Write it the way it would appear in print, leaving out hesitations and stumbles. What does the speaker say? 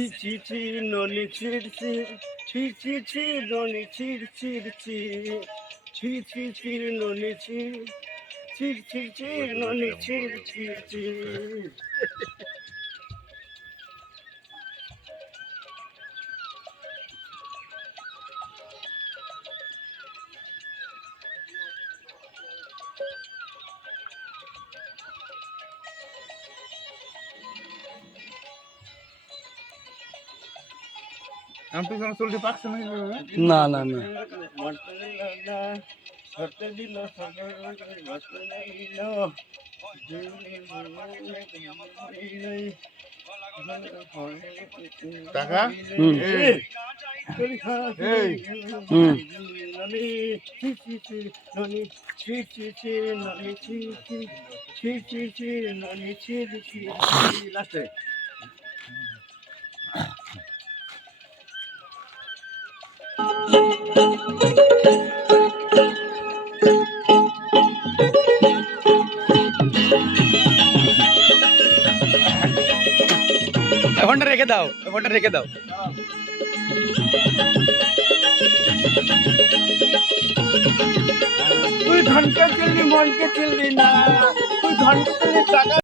ছি ছি ছি ননি ছিড় ছিড় ছি ছি ছি ননি ছিড় ছিড় ছিড় ছি ছি ছি ননি ছিড় ছিড় ছিড় ছিড় ননি ছিড় ছিড় ছিড়। আমি তো যেন চলতে পারছি না না না না ধরতে দিল টাকা হুম এই এই হুম লাস্টে ফোনটা রেখে দাও, ফোনটা রেখে দাও। তুই ধনকে চিনলি মনকে চিনলি না, তুই ধনকে চিনলি টাকা